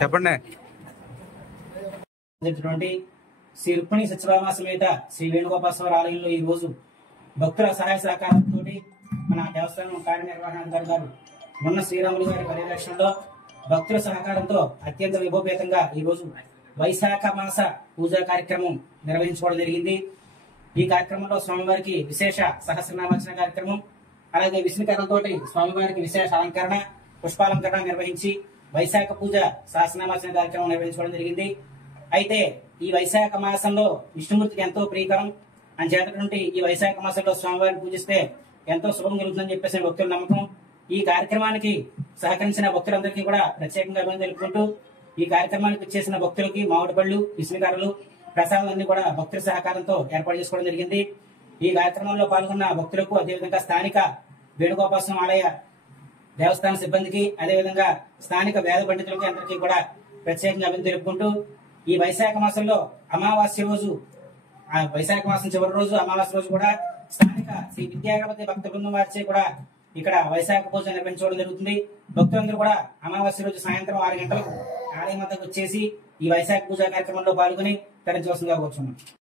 చెప్పండి. శ్రీ రుక్మిణి సత్యభామ సమేత శ్రీ వేణుగోపాల ఆలయంలో ఈ రోజు భక్తుల సహాయ సహకారంతో మన దేవస్థానం కార్యనిర్వహణాధికారి గారు మొన్న శ్రీరాములు గారి పర్యవేక్షణలో భక్తుల సహకారంతో అత్యంత వైభవపేతంగా ఈ రోజు వైశాఖ మాస పూజా కార్యక్రమం నిర్వహించుకోవడం జరిగింది. ఈ కార్యక్రమంలో స్వామివారికి విశేష సహస్రనామార్చన కార్యక్రమం, అలాగే విష్ణుకరణతో స్వామివారికి విశేష అలంకరణ, పుష్పాలంకరణ నిర్వహించి వైశాఖ పూజ సహస్రనామార్చన కార్యక్రమం నిర్వహించుకోవడం జరిగింది. అయితే ఈ వైశాఖ మాసంలో విష్ణుమూర్తికి ఎంతో ప్రియకరం అని చేతటువంటి ఈ వైశాఖ మాసంలో స్వామివారిని పూజిస్తే ఎంతో శుభం కలుగుతుందని చెప్పేసి భక్తుల నమ్మకం. ఈ కార్యక్రమానికి సహకరించిన భక్తులందరికీ కూడా ప్రత్యేకంగా అభినందనలు తెలుపుకుంటూ ఈ కార్యక్రమానికి చేసిన భక్తులకి మామిడి పళ్ళు, విష్ణుకరలు, ప్రసాదాలన్నీ కూడా భక్తుల సహకారంతో ఏర్పాటు చేసుకోవడం జరిగింది. ఈ కార్యక్రమంలో పాల్గొన్న భక్తులకు, అదేవిధంగా స్థానిక వేణుగోపాల ఆలయ దేవస్థాన సిబ్బందికి, అదేవిధంగా స్థానిక వేద పండితులకి అందరికీ కూడా ప్రత్యేకంగా అభినందనలు తెలుపుకుంటూ ఈ వైశాఖ మాసంలో అమావాస్య రోజు, వైశాఖ మాసం చివరి రోజు అమావాస్య రోజు కూడా స్థానిక శ్రీ విద్యాగణపతి భక్త బృందం వారిచే కూడా ఇక్కడ వైశాఖ పూజ నిర్వహించుకోవడం జరుగుతుంది. భక్తులందరూ కూడా అమావాస్య రోజు సాయంత్రం 6 గంటలకు ఆలయం వద్దకు వచ్చేసి ఈ వైశాఖ పూజా కార్యక్రమంలో పాల్గొని తరించవలసిందిగా కోరుచున్నాం.